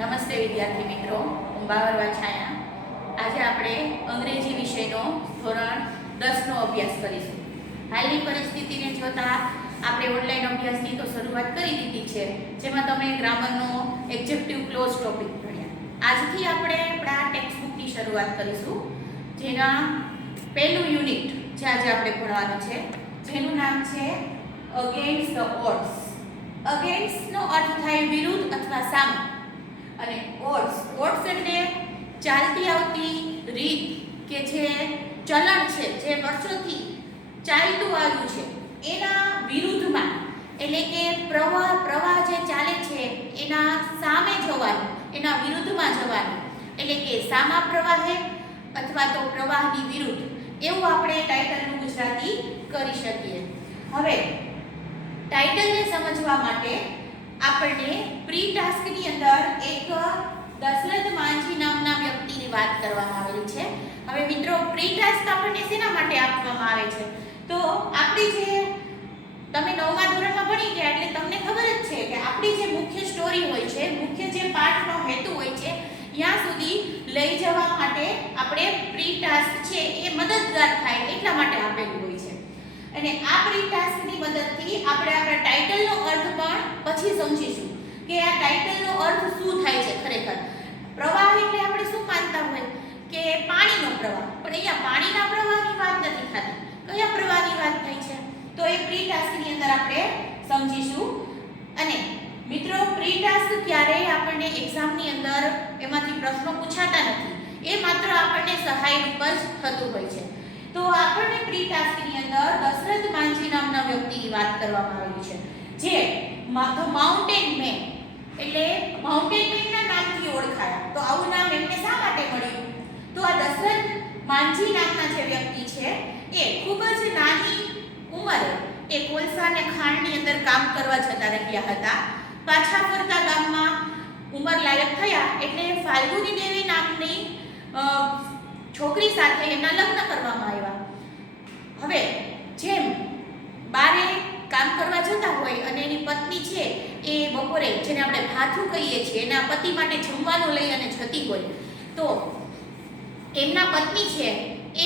નમસ્તે વિદ્યાર્થી મિત્રો, હું બાવરવા છાયા. આજે આપણે અંગ્રેજી વિષયનો ધોરણ 10નો અભ્યાસ કરીશું. હાલની પરિસ્થિતિને જોતા આપણે ઓનલાઈન અભ્યાસની તો શરૂઆત કરી દીધી છે, જેમાં તમે ગ્રામરનો એક્ઝેક્ટિવ ક્લોઝ ટોપિક ભણ્યા. આજથી આપણે આપણા ટેક્સ્ટબુકની શરૂઆત કરીશું, જેના પહેલું યુનિટ જે આજે આપણે ભણવાનું છે, જેનું નામ છે અગેન્સ્ટ ધ ઓડ્સ. અગેન્સ્ટનો અર્થ થાય વિરુદ્ધ અથવા સામે, અને ઓડ્સ એટલે ચાલતી આવતી રીત કે જે ચલણ છે, જે વર્ષોથી ચાલતું આવ્યું છે એના વિરુદ્ધમાં, એટલે કે પ્રવાહ જે ચાલે છે એના સામે જવાનું, એના વિરુદ્ધમાં જવાનું, એટલે કે સામા પ્રવાહે અથવા તો પ્રવાહની વિરુદ્ધ, એવું આપણે ટાઇટલનું ગુજરાતી કરી શકીએ. હવે ટાઇટલને સમજવા માટે આપણને પ્રી ટાસ્કની અંદર એક દશરથ માંઝી નામના વ્યક્તિની વાત કરવામાં આવેલી છે. હવે મિત્રો, પ્રી ટાસ્ક આપણને શેના માટે આપવામાં આવે છે? તો આપણી જે તમે 9મા ધોરણમાં ભણી ગયા એટલે તમને ખબર જ છે કે આપણી જે મુખ્ય સ્ટોરી હોય છે, મુખ્ય જે પાઠનો હેતુ હોય છે, ત્યાં સુધી લઈ જવા માટે આપણે પ્રી ટાસ્ક છે એ મદદગાર થાય એટલા માટે આપેલું હોય છે. અને આ પ્રી ટાસ્કની મદદથી આપણે આપણા ટાઇટલનો અર્થ પણ પછી સમજીશું કે આ ટાઇટલનો અર્થ શું થાય છે ખરેખર. પ્રવાહ એટલે આપણે શું માનતા હોય કે પાણીનો પ્રવાહ, પણ અહીંયા પાણીના પ્રવાહની વાત નથી થતી. કયા પ્રવાહની વાત થાય છે? તો એ પ્રી ટાસ્કની અંદર આપણે સમજીશું. અને મિત્રો, પ્રી ટાસ્ક ક્યારેય આપણને એક્ઝામની અંદર એમાંથી પ્રશ્નો પૂછાતા નથી, એ માત્ર આપણને સહાયરૂપ જ થતું હોય છે. તો આપણને પ્રી ટાસ્કની અંદર દશરથ માંઝી નામના વ્યક્તિની વાત કરવામાં આવેલી છે, જે માઉન્ટેન મેન એટલે માઉન્ટેન મેનના નામથી ઓળખાયા. તો આવું નામ એમને શા માટે મળ્યું? તો આ દશરથ માંઝી નામના જે વ્યક્તિ છે એ ખૂબ જ નાની ઉંમરે એ કોલસા અને ખાણની અંદર કામ કરવા જતા રહ્યા હતા. પાછા ફરતા ગામમાં ઉંમર લાયક થયા એટલે ફાલ્ગુની દેવી નામની છોકરી સાથે એમના લગ્ન કરવામાં આવ્યા. હવે જેમ બારે કામ કરવા જતા હોય અને એની પત્ની છે એ બપોરે, જેને આપણે ભાથું કહીએ છીએ, એના પતિ માટે જમવાનું લઈ અને જતી હોય, તો એમના પત્ની છે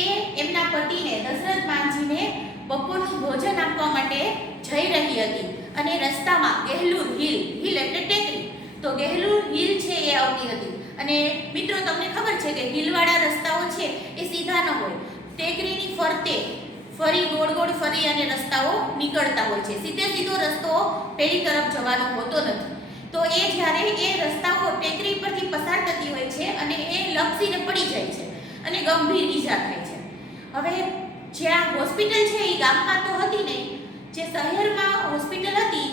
એ એમના પતિને દશરથ માંઝીને બપોરનું ભોજન આપવા માટે જઈ રહી હતી. અને રસ્તામાં ગહેલુર હિલ એટલે ટેકરી, તો ગહેલુર હિલ છે એ આવતી હતી. અને મિત્રો, તમને ખબર છે કે હિલવાળા રસ્તાઓ છે એ સીધા ન હોય, ટેકરીની ફરતે ફરી ગોળ ફરી અને રસ્તાઓ નીકળતા હોય છે. સીધો રસ્તો પેલી તરફ જવાનો હોતો નથી. તો એ જ્યારે એ રસ્તાઓ ટેકરી પરથી પસાર થતી હોય છે અને એ લપસીને પડી જાય છે અને ગંભીર ઈજા થાય છે. હવે જ્યાં હોસ્પિટલ છે એ ગામમાં તો હતી નહીં, જે શહેરમાં હોસ્પિટલ હતી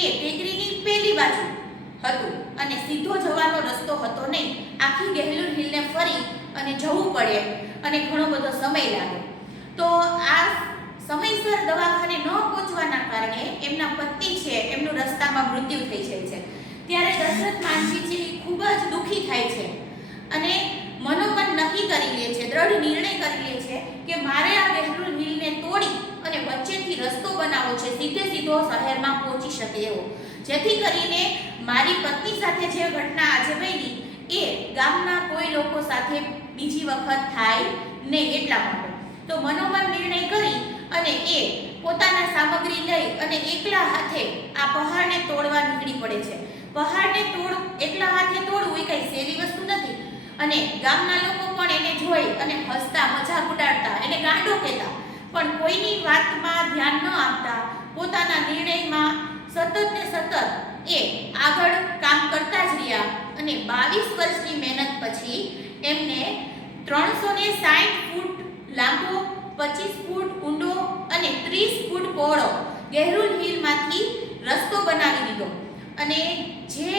એ ટેકરીની પેલી બાજુ હતું અને સીધો જવાનો રસ્તો હતો નહીં. આખી ગહેલુર હિલને ફરી અને જવું પડે અને ઘણો બધો સમય લાગે. તો આ સમયસર દવાખાને ન પહોંચવાના કારણે એમના પત્ની છે એમનું રસ્તામાં મૃત્યુ થઈ જાય છે. ત્યારે દશરથ માંઝી ખૂબ જ દુઃખી થાય છે અને મનોમન નક્કી કરી લે છે, દ્રઢ નિર્ણય કરી લે છે કે મારે આ ગહેલુર હિલને તોડી અને વચ્ચેથી રસ્તો બનાવવો છે, સીધો શહેરમાં પહોંચી શકે એવો, જેથી કરીને મારી પત્ની સાથે જે ઘટના આજે બની એ ગામના કોઈ લોકો સાથે બીજી વખત થાય નહીં એટલા માટે. તો મનોમન નિર્ણય કરી અને એ પોતાના સામગ્રી લઈ અને એકલા હાથે આ પહાડને તોડવા નીકળી પડે છે. પહાડને એકલા હાથે તોડવું એ કઈ સહેલી વસ્તુ નથી. અને ગામના લોકો પણ એને જોઈ અને હસતા, મજાક ઉડાડતા, એને ગાંડો કહેતા, પણ કોઈની વાતમાં ધ્યાન ન આપતા પોતાના નિર્ણયમાં સતત એ આગળ કામ કરતા જ રહ્યા. અને 22 વર્ષની મહેનત પછી એમને 360 ફૂટ લાંબો, 25 ફૂટ ઊંડો અને 30 ફૂટ પહોળો ગહેલુર હિલમાંથી રસ્તો બનાવી દીધો. અને જે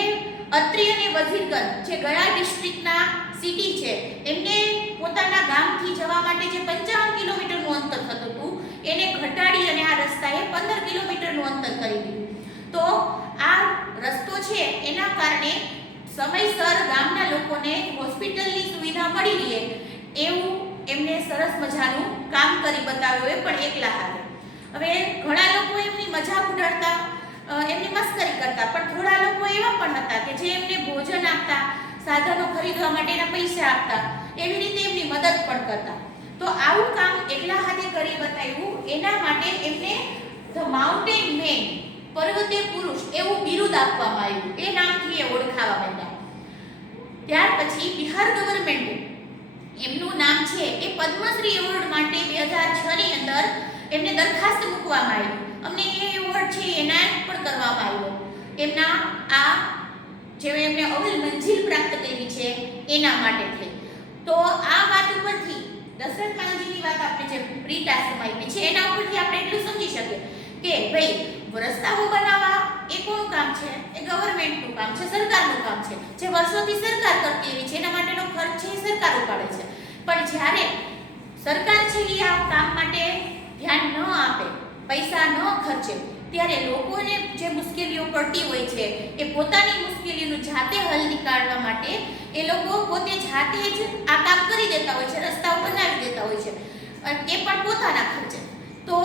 અત્રી અને વઝીરગંજ, જે ગયા ડિસ્ટ્રિક્ટના સિટી છે, એમને પોતાના ગામથી જવા માટે જે 55 કિલોમીટરનું અંતર થતું હતું એને ઘટાડી અને આ રસ્તાએ 15 કિલોમીટરનું અંતર કરી દીધું. તો આ રસ્તો છે એના કારણે સમયસર ગામના લોકોને હોસ્પિટલની સુવિધા મળી રહે એવું એમને સરસ મજાનું કામ કરી બતાવ્યું, એ પણ એકલા હાથે. હવે ઘણા લોકો એમની મજાક ઉડાડતા, એમની મસ્કરી કરતા, પણ થોડા લોકો એવા પણ હતા કે જે એમને ભોજન આપતા આપતા, સાધનો ખરીદવા માટેના પૈસા આપતા, એવી રીતે એમની મદદ પણ કરતા. તો આવું કામ એકલા હાથે કરી બતાવ્યું, એના માટે એમને ધ માઉન્ટેન મેન, પર્વતીય પુરુષ એવું બિરુદ આપવામાં આવ્યું. એ નામથી એ ઓળખાવા માંડ્યા. ત્યાર પછી બિહાર ગવર્મેન્ટ એમનું નામ છે એ પદ્મશ્રી એવોર્ડ માટે 2006 ની અંદર એમને દરખાસ્ત મૂકવામાં આવી. અમને એ એવોર્ડ છે એનાયત પણ કરવામાં આવ્યો એમના આ જે એમને અવ્વલ મંજિલ પ્રાપ્ત કરી છે એના માટે થઈ. તો આ વાત ઉપરથી દશરથ માંઝીની વાત આપણે જે પ્રી ટાસ્કમાં આપી છે એના ઉપરથી આપણે એટલું સમજી શકીએ કે ભાઈ રસ્તાઓ બનાવવા એ કોનું કામ છે? એ ગવર્મેન્ટનું કામ છે, સરકારનું કામ છે. જે વર્ષોથી સરકાર કરતી એવી છે એના માટેનો ખર્ચ છે એ સરકાર ઉપાડે છે. પણ જ્યારે સરકાર છે એ આ કામ માટે ધ્યાન ન આપે, પૈસા ન ખર્ચે, ત્યારે લોકોને જે મુશ્કેલીઓ પડતી હોય છે એ પોતાની મુશ્કેલીનું જાતે હલ નીકાળવા માટે એ લોકો પોતે જાતે જ આ કામ કરી દેતા હોય છે, રસ્તાઓ બનાવી દેતા હોય છે, એ પણ પોતાના ખર્ચે. તો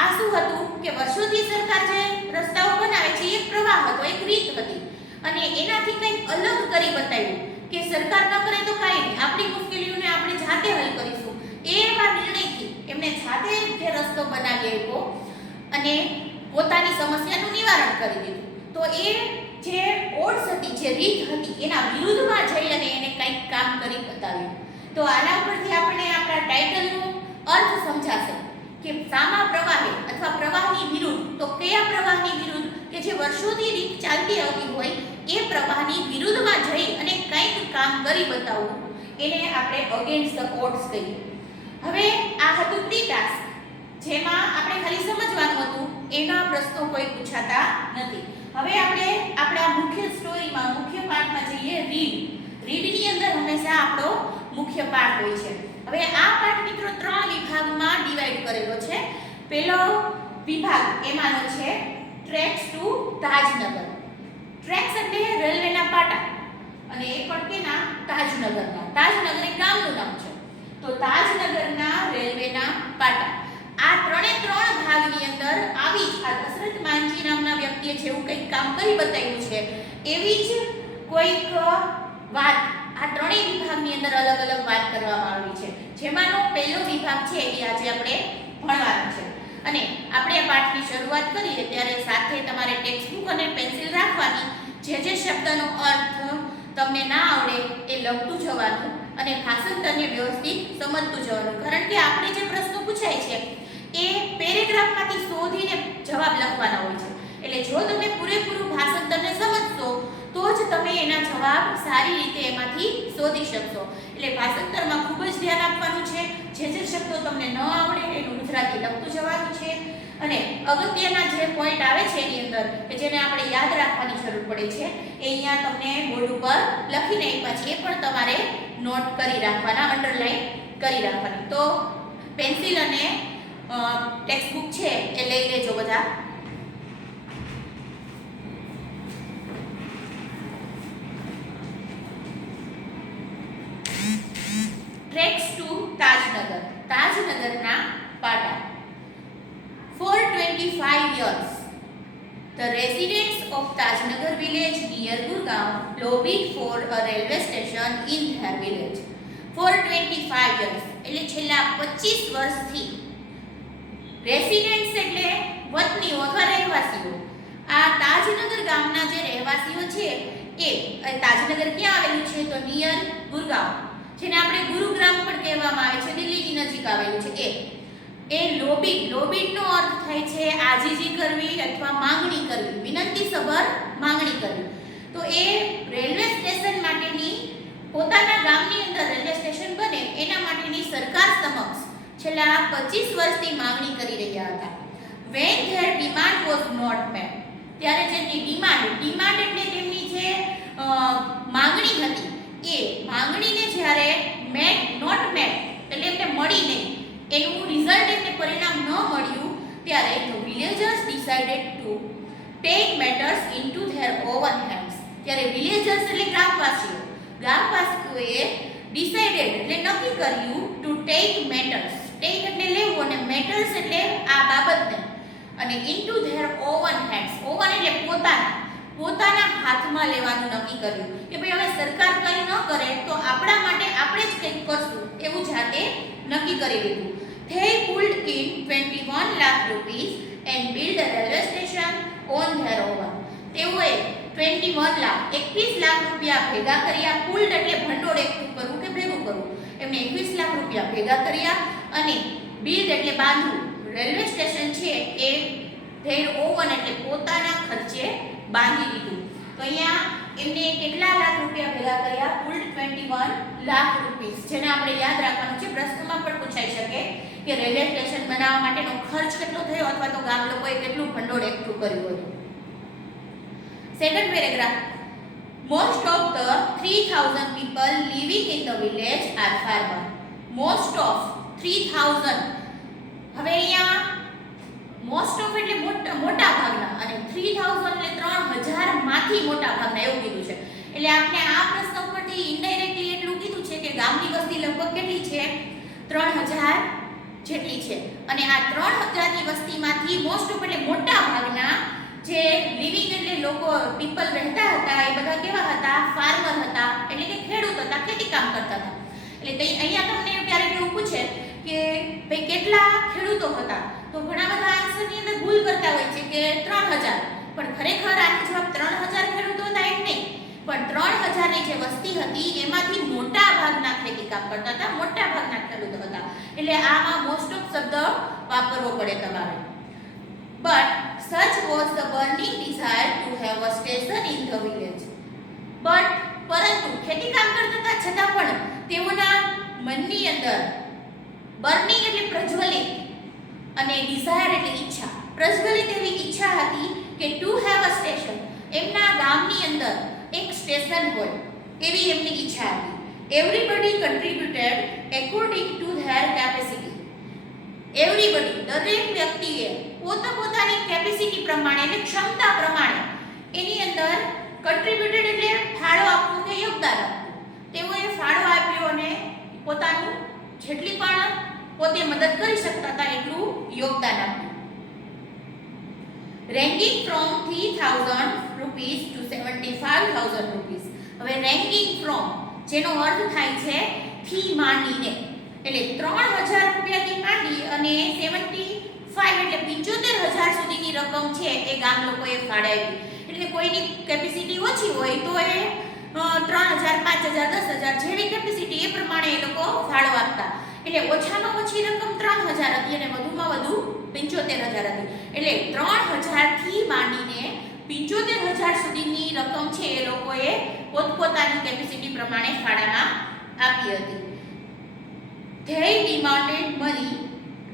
આ શું હતું કે વર્ષોથી સરકાર જે રસ્તાઓ બનાવે છે એક પ્રવાહ હતો, એક રીત હતી, અને એનાથી કંઈક અલગ કરી બતાવ્યું કે સરકાર ન કરે તો કાંઈ નહીં, આપણી મુશ્કેલીઓને આપણે જાતે હલ કરીશું. એવા નિર્ણયથી એમને જાતે જે રસ્તો બનાવી આપ્યો અને પોતાની સમસ્યાનું નિવારણ કરી દીધું. તો એ જે ઓડ્સ હતી, જે રીત હતી, એના વિરુદ્ધમાં જઈ અને એને કંઈક કામ કરી બતાવ્યું. તો આના પરથી આપણે આપણા ટાઇટલનો અર્થ સમજાશે કે સામા પ્રવાહે અથવા પ્રવાહની વિરુદ્ધ. તો કયા પ્રવાહની વિરુદ્ધ? કે જે વર્ષોથી રીત ચાલતી આવતી હોય એ પ્રવાહની વિરુદ્ધમાં જઈ અને કંઈક કામ કરી બતાવવું, એને આપણે અગેન્સ્ટ ધ ઓડ્સ કહીએ. હવે આ હતું પ્રી ટાસ્ક, જેમાં આપણે ખાલી સમજવાનું હતું, એના પ્રશ્નો કોઈ પૂછાતા નથી. હવે આપણે આપણા મુખ્ય સ્ટોરીમાં, મુખ્ય પાઠમાં જઈએ. રીડની અંદર હંમેશા આપણો મુખ્ય પાઠ હોય છે. હવે આ પાઠ મિત્રો 3 વિભાગમાં ડિવાઈડ કરેલો છે. પહેલો વિભાગ એમાંનો છે ટ્રેક્સ ટુ તાજનગર. ટ્રેક્સ એટલે રેલવેના પાટા, અને એ પણ કેના? તાજનગરના. તાજનગર એ ગામનું નામ છે. તો તાજનગરના રેલવેના પાટા. આ 3 ભાગની અંદર આવી જ આ દશરથ માંઝી નામના વ્યક્તિએ જેવું કંઈક કામ કરી બતાવ્યું છે એવી જ કોઈક વાત આ 3 વિભાગની અંદર અલગ અલગ વાત કરવામાં આવી છે. જેમાંનો પહેલો વિભાગ છે એ આજે આપણે ભણવાનો છે. અને આપણે આ પાઠની શરૂઆત કરીએ ત્યારે સાથે તમારે ટેક્સ્ટબુક અને પેન્સિલ રાખવાની. જે શબ્દનો અર્થ તમને ના આવડે એ લખતું જવાનું અને ભાષાંતરને વ્યવસ્થિત સમજતું જવાનું. કારણ કે આપણે જે પ્રશ્નો પૂછાય છે એ પેરેગ્રાફમાંથી શોધીને જવાબ લખવાના હોય છે. એટલે જો તમે પૂરેપૂરું ભાષાંતરને સમજશો તો જ તમે એના જવાબ સારી રીતે એમાંથી શોધી શકશો. એટલે ભાષાંતરમાં ખૂબ જ ધ્યાન આપવાનું છે. જે શબ્દો તમને ન આવડે એનું ગુજરાતી લખતું જવાનું છે. અને અગત્યના જે પોઈન્ટ આવે છે એની અંદર કે જેને આપણે યાદ રાખવાની જરૂર પડે છે એ અહીંયા તમને બોર્ડ ઉપર લખીને પછી એ પણ તમારે નોટ કરી રાખવાના, અંડરલાઈન કરી રાખવાની. તો પેન્સિલ અને ટેક્સ્ટબુક છે એ લઈ લેજો બધા. Tracks two Tajnagar. તાજનગરના પાટા. For 25 years, the residents of Tajnagar village near Gurgaon lobbied for a railway station in their village. For 25 years, એટલે છેલ્લા 25 વર્ષથી રેસિડેન્ટ્સ એટલે વતનીઓ અથવા રહેવાસીઓ, આ તાજનગર ગામના જે રહેવાસીઓ છે એ તાજનગર ક્યાં આવેલું છે? તો નિયર ગુરગાંવ, જેને આપણે ગુરુગ્રામ પણ કહેવામાં આવે છે, દિલ્હીની નજીક આવેલું છે. એ લોબીડનો અર્થ થાય છે આજીજી કરવી અથવા માંગણી કરવી, વિનંતીસભર માંગણી કરવી. તો એ રેલવે સ્ટેશન માટેની પોતાના ગામની અંદર રેલવે સ્ટેશન બને એના માટેની સરકાર સમક્ષ છેલ્લા 25 વર્ષથી માંગણી કરી રહ્યા હતા. When their demand was not met, ત્યારે જેમની ડિમાન્ડ એટલે તેમની જે માંગણી હતી એ માંગણીને જ્યારે નોટ મેટ એટલે એમને મળી નહીં, એનું રિઝલ્ટ એટલે પરિણામ ન મળ્યું, ત્યારે the villagers decided to take matters into their own hands. ત્યારે વિલેજર્સ એટલે ગામવાસીઓએ ડિસાઇડેડ એટલે નક્કી કર્યું ટુ ટેક મેટર્સ. ટેક એટલે લેવું અને મેટર્સ એટલે આ બાબતને, અને into there oven hands. Oven એટલે પોતાના હાથમાં લેવાનું નક્કી કર્યું કે ભાઈ હવે સરકાર કંઈ ન કરે તો આપણા માટે આપણે જ કંઈક કરશું એવું જાતે નક્કી કરી લીધું. They pulled in 21 lakh rupees and built a railway station on their own. તેઓએ 21 લાખ 21 લાખ રૂપિયા ભેગા કર્યા. પુલ્ડ એટલે ભંડોળ એકઠું કરવું કે ભેગું કરવું. એમને 21 લાખ રૂપિયા ભેગા કર્યા અને બિલ્ડ એટલે બાંધવું. રેલવે સ્ટેશન છે એ ધેર ઓવન એટલે પોતાના ખર્ચે બાંધી દીધું. તો અહીંયા એમને કેટલા લાખ રૂપિયા ભેગા કર્યા? પુલ્ડ 21 લાખ રૂપીસ, જેને આપણે યાદ રાખવાનું છે. પ્રશ્નમાં પણ પૂછાઈ શકે કે રેલવે સ્ટેશન બનાવવા માટેનો ખર્ચ કેટલો થયો અથવા તો ગામ લોકોએ કેટલું ભંડોળ એકઠું કર્યું હતું. Second paragraph. Most of the 3000 people living in the village are farmers. Most of 3000. હવે અહીંયા most of એટલે મોટા ભાગના અને 3000 એટલે 3000 માંથી મોટા ભાગના એવું કીધું છે. એટલે આપણે આ પ્રશ્ન ઉપરથી ઇનડાયરેક્ટલી એટલું કીધું છે કે ગામની વસ્તી લગભગ કેટલી છે? 3000 જેટલી છે. અને આ 3000 ની વસ્તીમાંથી મોસ્ટ ઓફ એટલે મોટા ભાગના જે લિવિંગ એટલે લોકો પીપલ રહેતા હતા એ બધા કેવા હતા? ફાર્મર હતા, એટલે કે ખેડૂત હતા, ખેતી કામ કરતા હતા. એટલે અહીંયા તમને ક્યારેક એવું પૂછે કે ભાઈ કેટલા ખેડૂતો હતા, તો ઘણા બધા આન્સરની અંદર ભૂલ કરતા હોય છે કે 3000, પણ ખરેખર આનો જવાબ 3000 ખેડૂતો હતા એમ નહીં, પણ 3000 ની જે વસ્તી હતી એમાંથી મોટા ભાગના ખેતી કામ કરતા હતા, મોટા ભાગના ખેડૂતો હતા. એટલે આમાં મોસ્ટ ઓફ શબ્દ વાપરવો પડે તમારે. But such was the burning desire to have a station in the village. But પરંતુ ખેતી કામ કરતા હતા છતાં પણ તેઓના મનની અંદર બર્નિંગ એટલે પ્રજ્વલિત અને ડિઝાયર એટલે ઈચ્છા, પ્રજ્વલિત એવી ઈચ્છા હતી કે ટુ હેવ અ સ્ટેશન, એમના ગામની અંદર એક સ્ટેશન હોય એવી એમની ઈચ્છા હતી. Everybody contributed according to their capacity. Everybody દરેક વ્યક્તિએ પોતાની કેપેસિટી પ્રમાણે એટલે ક્ષમતા પ્રમાણે એની અંદર કન્ટ્રીબ્યુટેડ એટલે ફાળો આપવો કે યોગદાન આપવું. તેઓએ ફાળો આપ્યો અને પોતાનું જેટલી પણ પોતે મદદ કરી શકતા હતા એટલું યોગદાન આપ્યું. Ranking from 3000 rupees to 75000 rupees. હવે રેન્કિંગ ફ્રોમ જેનો અર્થ થાય છે થી માંડીને, એટલે 3000 રૂપિયાથી માંડી અને 75 એટલે 75000 સુધીની રકમ છે એ ગામ લોકોએ ફાળવી. એટલે કોઈની કેપેસિટી ઓછી હોય તો એ 3000, 5000, 10000 જેવી કેપેસિટી એ પ્રમાણે એ લોકો ફાળો આપતા. એટલે ઓછામાં ઓછી રકમ 3000 હતી અને વધુમાં વધુ 75000 હતી. એટલે 3000 થી માંડીને 75000 સુધીની રકમ છે એ લોકોએ પોતપોતાની કેપેસિટી પ્રમાણે ફાળામાં આપી હતી. They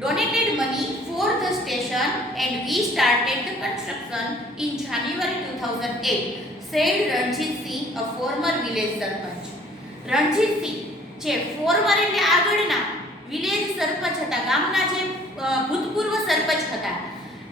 donated money for the station and we started the construction in January 2008, said Ranjit Singh, a former village sarpanch. Ranjit Singh જે ફોર્મર એટલે આગળના વિલેજ સરપંચ હતા, ગામના જે ભૂતપૂર્વ સરપંચ હતા,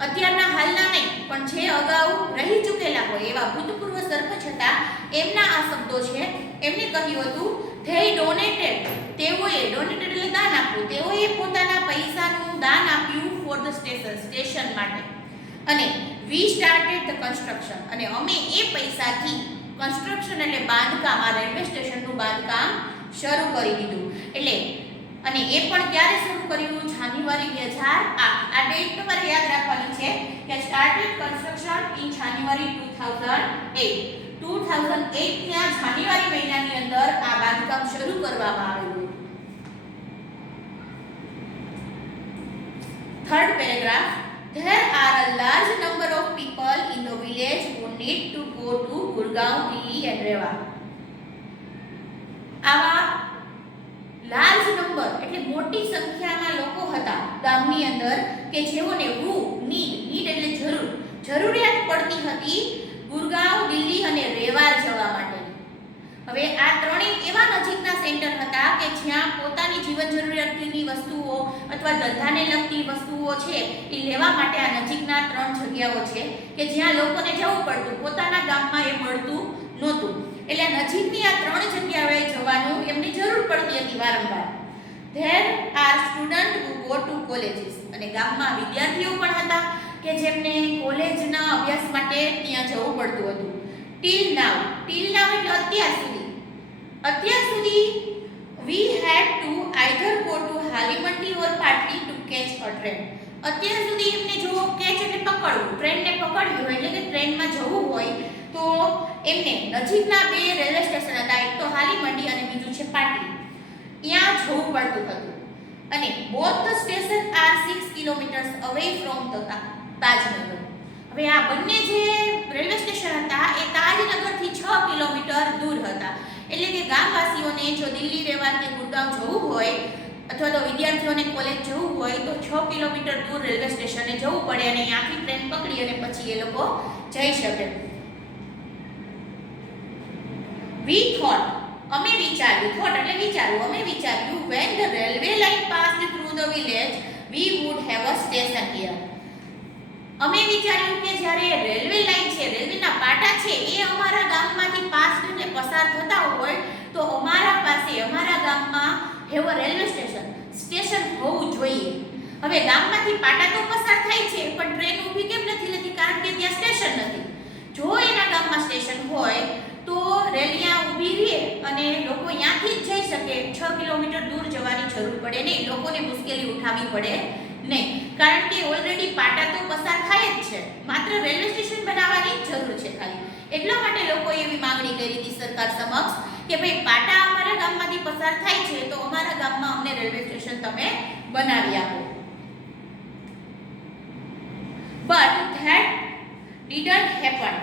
અત્યારના હાલના નહીં પણ જે અગાઉ રહી ચૂકેલા હોય એવા ભૂતપૂર્વ સરપંચ હતા, એમના આ શબ્દો છે. એમને કહ્યું હતું they donated, તેઓએ ડોનેટેડ એટલે દાન આપ્યું, તેઓએ પોતાના પૈસાનું દાન આપ્યું ફોર ધ સ્ટેશન માટે. અને we started the construction, અને અમે એ પૈસાથી કન્સ્ટ્રક્શન એટલે બાંધકામ, આ રેલવે સ્ટેશનનું બાંધકામ શરૂ કરી દીધું. એટલે અને એ પણ ક્યારે શરૂ કર્યું? જાન્યુઆરી 2008. આ ડેટ તમારે યાદ રાખવાની છે કે સ્ટાર્ટેડ કન્સ્ટ્રક્શન ઇન જાન્યુઆરી 2008. 2008 ના જાન્યુઆરી મહિનાની અંદર આ બાંધકામ શરૂ કરવામાં આવ્યું. Third paragraph. There are a large number of people in the village who need to go to Gurgaon, Delhi and Rewa. આવા લાર્જ નંબર એટલે મોટી સંખ્યામાં લોકો હતા ગામની અંદર કે જેઓને નીડ એટલે જરૂરિયાત પડતી હતી ગુરગાંવ, દિલ્હી અને રેવાર જવા માટે. હવે આ ત્રણેય એવા નજીકના સેન્ટર હતા કે જ્યાં પોતાની જીવન જરૂરિયાતની વસ્તુઓ અથવા ધંધાને લગતી વસ્તુઓ છે એ લેવા માટે આ નજીકના 3 જગ્યાઓ છે કે જ્યાં લોકોને જવું પડતું, પોતાના ગામમાં એ મળતું નહોતું. એટલે નજીકની આ 3 જગ્યાએ જવાનું એમને જરૂર પડતી હતી વારંવાર. There are students who go to colleges, અને ગામમાં વિદ્યાર્થીઓ પણ હતા કે જેમને કોલેજના અભ્યાસ માટે ત્યાં જવું પડતું હતું. ટીલ નાવ એટલે અત્યાર સુધી we had to either go to Halimandi or પાટલી to catch a train. અત્યાર સુધી એમને જો કેચ એટલે પકડવું, ટ્રેનને પકડવી હોય એટલે કે ટ્રેનમાં જવું હોય તો એમને નજીકના બે રેલવે સ્ટેશન હતા, એક તો હાલીમંડી અને બીજું છે પાટલી. ત્યાં જવું પડતું હતું અને both the station are 6 kilometers away from Tajnagar. હવે આ બંને જે રેલવે સ્ટેશન હતા એ તાજનગરથી 6 કિલોમીટર દૂર હતા. એટલે કે ગામવાસીઓને જો દિલ્હી રેવા કે ગુડગાંવ જવું હોય અથવા તો વિદ્યાર્થીઓને કોલેજ જવું હોય તો 6 કિલોમીટર દૂર રેલવે સ્ટેશને જવું પડે અને ત્યાંથી ટ્રેન પકડી અને પછી એ લોકો જઈ શકે. અમે વિચાર્યું when the railway line passed through the village we would have a station here. અમે વિચાર્યું કે જ્યારે રેલવે લાઈન છે, રેલવેના પાટા છે એ અમારા ગામમાંથી પાસ એટલે પસાર થતા હોય તો અમારા પાસે અમારા ગામમાં એવો રેલવે સ્ટેશન હોવું જોઈએ. હવે ગામમાંથી પાટા તો પસાર થાય છે પણ ટ્રેન ઊભી કેમ નથી રહેતી? કારણ કે ત્યાં સ્ટેશન નથી. જો એના ગામમાં સ્ટેશન હોય તો રેલ ત્યાં ઊભી રહે અને લોકો ત્યાંથી જ જઈ શકે. 6 કિલોમીટર દૂર જવાની જરૂર પડે નહીં, લોકોને મુશ્કેલી ઉઠાવવી પડે નહીં, કારણ કે ઓલરેડી પાટા તો પસાર થાય જ છે, માત્ર રેલવે સ્ટેશન બનાવવાની જરૂર છે ખાલી. એટલા માટે લોકોએ એવી માંગણી કરી હતી સરકાર સમક્ષ કે ભાઈ પાટા અમારા ગામમાંથી પસાર થાય છે તો અમારા ગામમાં અમને રેલવે સ્ટેશન તમે બનાવી આપો. But that didn't happen.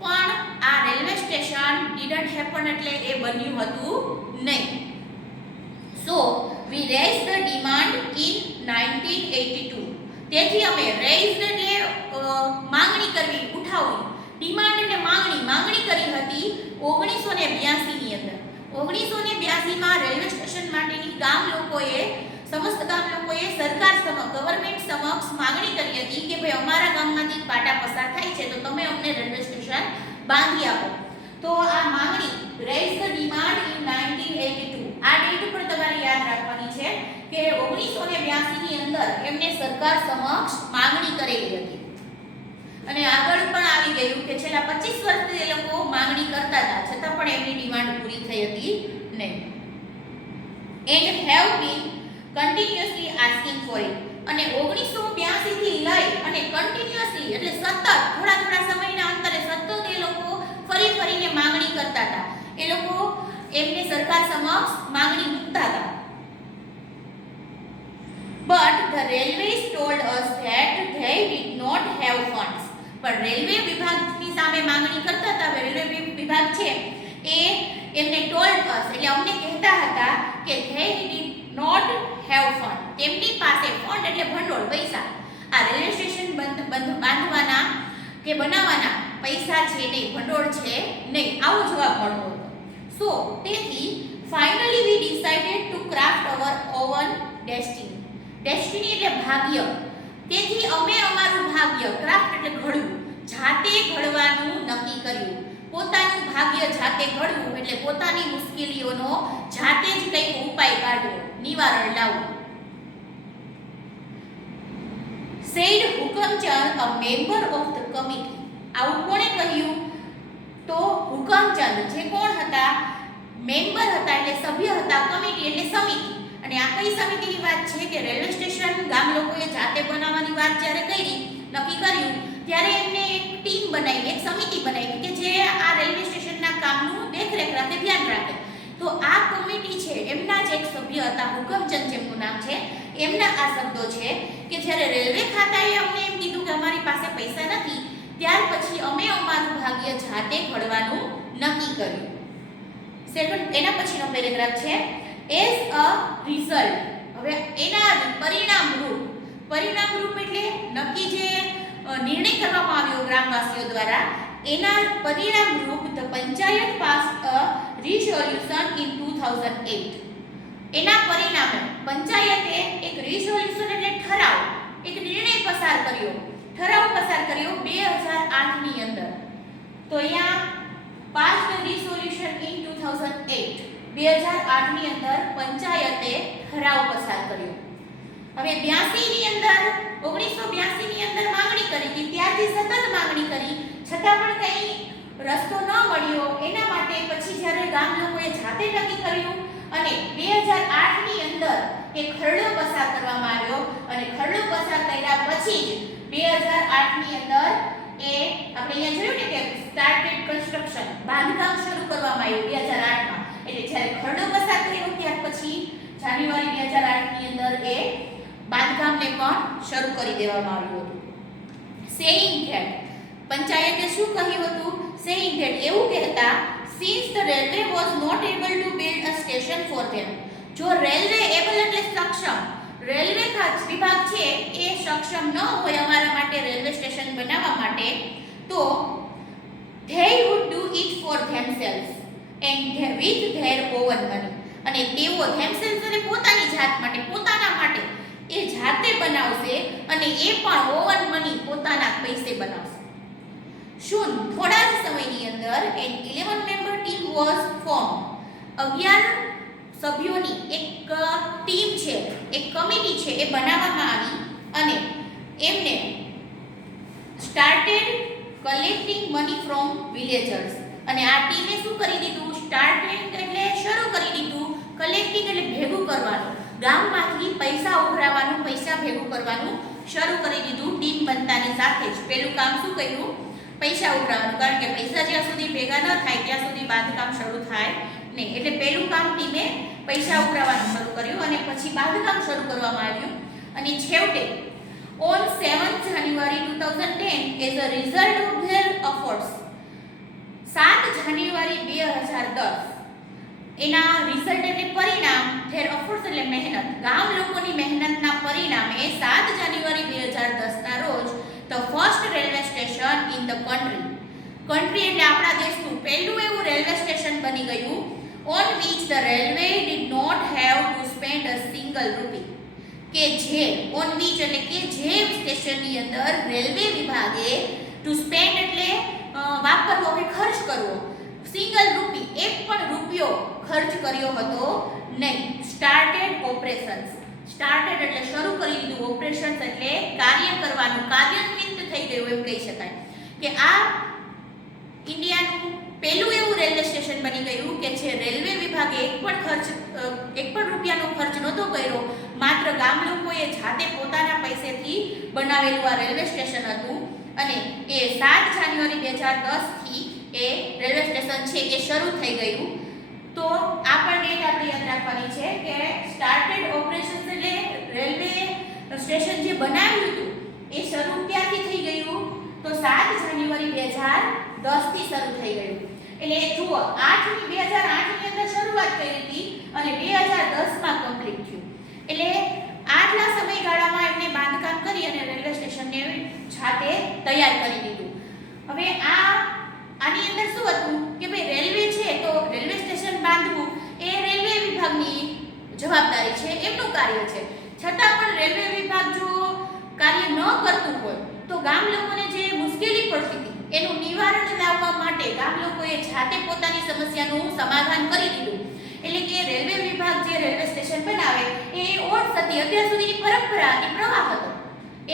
પણ આ રેલવે સ્ટેશન ડીડન્ટ હેપન એટલે એ બન્યું હતું નહીં. સો we raised the demand in 1982. તેથી અમે raised એટલે માંગણી કરવી, ઉઠાવવી. ડિમાન્ડ એટલે માંગણી કરી હતી 1982 ની અંદર. 1982 માં રેલવે સ્ટેશન માટેની સમસ્ત ગામ લોકોએ સરકાર સમક્ષ, ગવર્નમેન્ટ સમક્ષ માંગણી કરી હતી કે ભાઈ અમારા ગામમાંથી પાટા પસાર થાય છે તો તમે અમને રેલવે સ્ટેશન બાંધી આપો. તો આ માંગણી raised the demand in 1982. આ ડેટ પર તમારે યાદ રાખવાની છે કે 1982 ની અંદર એમને સરકાર સમક્ષ માંગણી કરેલી હતી અને આગળ પણ આવી ગયું કે છેલ્લા 25 વર્ષથી એ લોકો માંગણી કરતા હતા છતાં પણ એમની ડિમાન્ડ પૂરી થઈ હતી નહીં. and have been continuously asking for it. અને 1982 થી લઈ અને કન્ટિન્યુઅસલી એટલે સતત થોડા સમયના અંતરે સતત એ લોકો ફરીને માંગણી કરતા હતા. એ લોકો એમને સરકાર સમક્ષ માંગણી મૂકતા હતા. But the railways told us that they did not have funds. પણ રેલવે વિભાગની સામે માંગણી કરતા હતા. રેલવે વિભાગ છે એ એમને told us એટલે અમને કહેતા હતા કે they did not have fund. તેમની પાસે ફંડ એટલે ભંડોળ, પૈસા, આ રેલવે સ્ટેશન બાંધવાના કે બનાવવાના પૈસા છે નહીં, ભંડોળ છે નહીં, આવો જવાબ મળતો હતો. સો તેથી finally we decided to craft our own destiny. Destiny એટલે ભાગ્ય. તેથી અમે અમારું ભાગ્ય, ક્રાફ્ટ એટલે ઘડવું, જાતે ઘડવાનું નક્કી કર્યું. પોતાનું ભાગ્ય જાતે ઘડવું એટલે પોતાની મુશ્કેલીઓનો જાતે જ કંઈક ઉપાય કાઢવો, નિવારણ લાવવું. said Hukamchand, a member of the committee. આવું કોણે કહ્યું? તો હુકમચંદ જે કોણ હતા? મેમ્બર હતા એટલે સભ્ય હતા, કમિટી એટલે સમિતિ. અને આ કઈ સમિતિની વાત છે કે રેલવે સ્ટેશન ગામ લોકોએ જાતે બનાવવાની વાત જ્યારે કરી, નક્કી કર્યું, ત્યારે એમને એક ટીમ બનાવી, એક સમિતિ બનાવી કે જે આ રેલવે સ્ટેશનના કામનું દેખરેખ રાખે, ધ્યાન રાખે. તો આ કમિટી છે એમના જ એક સભ્ય હતા, હુકમચંદ જેમનું નામ છે, એમના આ શબ્દો છે કે જ્યારે રેલવે ખાતાએ અમને એમ કીધું કે અમારી પાસે પૈસા નથી, ત્યાર પછી અમે અમારું ભાગ્ય જાતે ઘડવાનું નક્કી કર્યું. સેકન્ડ એના પછીનો પેરેગ્રાફ છે as a result. હવે એના પરિણામ રૂપ એટલે નક્કી જે નિર્ણય કરવામાં આવ્યો ગ્રામવાસીઓ દ્વારા, એના પરિણામ રૂપ the panchayat passed a resolution in 2008. એના પરિણામે પંચાયતે એક resolution એટલે ઠરાવ, એક નિર્ણય પસાર કર્યો 2008 ની અંદર. તો અહીંયા passed a resolution in 2008. 2008 ની અંદર પંચાયતે ઠરાવ પસાર કર્યો. હવે 82 ની અંદર 1982 ની અંદર માંગણી કરી હતી, ત્યારથી સતત માંગણી કરી છતાં પણ કંઈ રસ્તો ન મળ્યો એના માટે પછી જ્યારે ગામ લોકોએ જાતે નક્કી કર્યું અને 2008 ની અંદર એક ખરડો પસાર કરવામાં આવ્યો અને ખરડો પસાર કર્યા પછી જ 2008 ની અંદર એ આપણે અહીંયા જોયું ને કે સ્ટાર્ટેડ કન્સ્ટ્રક્શન બાંધકામ શરૂ કરવામાં આવ્યું 2008 માં એટલે જ્યારે ખરડો પસાર કર્યો ત્યાર પછી જાન્યુઆરી 2008 ની અંદર એ બાંધકામને પણ શરૂ કરી દેવામાં આવ્યું હતું. સેઇંગ ધેટ પંચાયતે શું કહ્યું હતું? સેઇંગ ધેટ એવું કહેતા since the railway was not able to build a station for them જો રેલવે એબલ એટલે સક્ષમ રેલવે વિભાગ છે એ સક્ષમ ન હોય અમારા માટે રેલવે સ્ટેશન બનાવવા માટે તો they would do it for themselves and with their own money અને તેઓ themselves એટલે પોતાની જાત માટે પોતાના માટે એ જાતે બનાવશે અને એ પણ ઓવન મની પોતાના પૈસે બનાવશે. શું થોડા જ સમયની અંદર an 11 member team was formed 11 સભ્યોની એક ટીમ છે એક કમિટી છે એ બનાવવામાં આવી અને એમને started collecting money from villagers અને આ ટીમે શું કરી દીધું? સ્ટાર્ટેડ એટલે શરૂ કરી દીધું, કલેક્ટિંગ એટલે ભેગું કરવાનું, ગામમાંથી પૈસા ઉઘરાવવાનું, પૈસા ભેગું કરવાનું શરૂ કરી દીધું. ટીમ બનતાની સાથે જ પહેલું કામ શું કર્યું? પૈસા ઉઘરાવવાનું, કારણ કે પૈસા જ્યાં સુધી ભેગા ન થાય ત્યાં સુધી બાંધકામ શરૂ થાય નહીં. એટલે પહેલું કામ ટીમે પૈસા ઉઘરાવવાનું શરૂ કર્યું અને પછી બાંધકામ શરૂ કરવામાં આવ્યું અને છેવટે on 7th January 2010 as a result of their efforts 7 જાન્યુઆરી 2010 એના રિઝલ્ટ એટલે પરિણામ, their efforts એટલે મહેનત, ગામ લોકોની મહેનતના પરિણામે 7 જાન્યુઆરી 2010 ના રોજ the first railway station in the country એટલે આપણા દેશનું પહેલું એવું રેલવે સ્ટેશન બની ગયું on which the railway did not have to spend a single rupee કે જે on which એટલે કે જે સ્ટેશનની અંદર રેલવે વિભાગે to spend એટલે વાપરવો કે ખર્ચ કરવો, સિંગલ રૂપી એક પણ રૂપિયો ખર્ચ કર્યો હતો નહીં. સ્ટાર્ટેડ ઓપરેશન્સ સ્ટાર્ટેડ એટલે શરૂ કરી દીધું, ઓપરેશન્સ એટલે કાર્ય કરવાનું, કાર્યાન્વિત થઈ ગયું એમ કહી શકાય કે આ ઇન્ડિયાનું પહેલું એવું રેલવે સ્ટેશન બની ગયું કે જે રેલવે વિભાગે એક પણ રૂપિયાનો ખર્ચ નહોતો કર્યો, માત્ર ગામ લોકોએ જાતે પોતાના પૈસેથી બનાવેલું આ રેલવે સ્ટેશન હતું અને એ 7 જાન્યુઆરી 2010 થી એ રેલવે સ્ટેશન છે એ શરૂ થઈ ગયું. તો આ પણ ડેટ આપણે યાદ રાખવાની છે કે સ્ટાર્ટેડ ઓપરેશન્સ એટલે રેલવે સ્ટેશન જે બનાવ્યું હતું એ શરૂ ક્યાંથી થઈ ગયું? તો 7 જાન્યુઆરી 2010 થી શરૂ થઈ ગયું. એટલે જુઓ 8 ની 2008 ની અંદર શરૂઆત કરી હતી અને 2010 માં કમ્પ્લીટ થયું. એટલે આટલા સમયગાળામાં એમને બાંધકામ કરી અને રેલવે સ્ટેશનને જાતે તૈયાર કરી દીધું. હવે આની અંદર શું હતું કે ભાઈ રેલવે છે તો રેલવે સ્ટેશન બાંધવું એ રેલવે વિભાગની જવાબદારી છે, એમનું કાર્ય છે. છતાં પણ રેલવે વિભાગ જો કાર્ય ન કરતું હોય તો ગામ લોકોને જે મુશ્કેલી પડતી હતી એનું નિવારણ લાવવા માટે ગામ લોકોએ જાતે પોતાની સમસ્યાનું સમાધાન કરી દીધું. એટલે કે રેલવે વિભાગ જે રેલવે સ્ટેશન બનાવે એ ઓટ હતી, અત્યાર સુધીની પરંપરા એ પ્રવાહ હતો,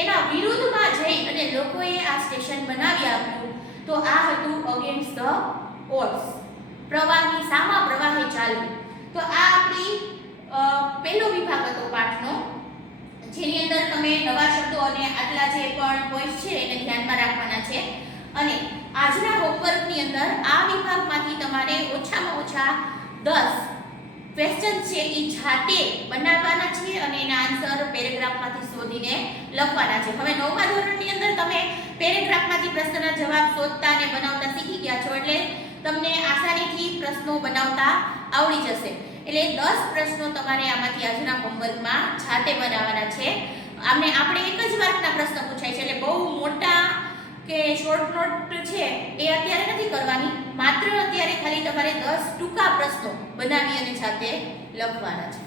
એના વિરુદ્ધમાં જઈ અને લોકોએ આ સ્ટેશન બનાવી આપ્યું. તો આ હતું અગેન્સ્ટ ધ ઓડ્સ, પ્રવાહની સામા પ્રવાહે ચાલવું. તો આ આપણી પહેલો વિભાગ હતો પાઠનો, જેની અંદર તમે નવા શબ્દો અને આટલા જે પણ પોઈન્ટ છે એને ધ્યાનમાં રાખવાના છે. અને આજના હોમવર્કની અંદર આ વિભાગમાંથી તમારે ઓછામાં ઓછા 10 ક્વેશ્ચન છે એ જાતે બનાવવાના છે અને એના આન્સર પેરેગ્રાફમાંથી શોધીને લખવાના છે. હવે 9મા ધોરણની અંદર તમે પેરેગ્રાફમાંથી પ્રશ્નના જવાબ શોધતા અને બનાવતા શીખી ગયા છો એટલે તમને આસાનીથી પ્રશ્નો બનાવતા આવડી જશે. એટલે 10 પ્રશ્નો તમારે આમાંથી આજના હોમવર્કમાં જાતે બનાવવાના છે. આપણે એક જ માર્કના પ્રશ્ન પૂછાય છે એટલે બહુ મોટા કે શોર્ટ નોટ છે એ અત્યારે નથી કરવાની, માત્ર અત્યારે ખાલી તમારે 10 ટૂંકા પ્રશ્નો બનાવી અને જાતે લખવાના છે.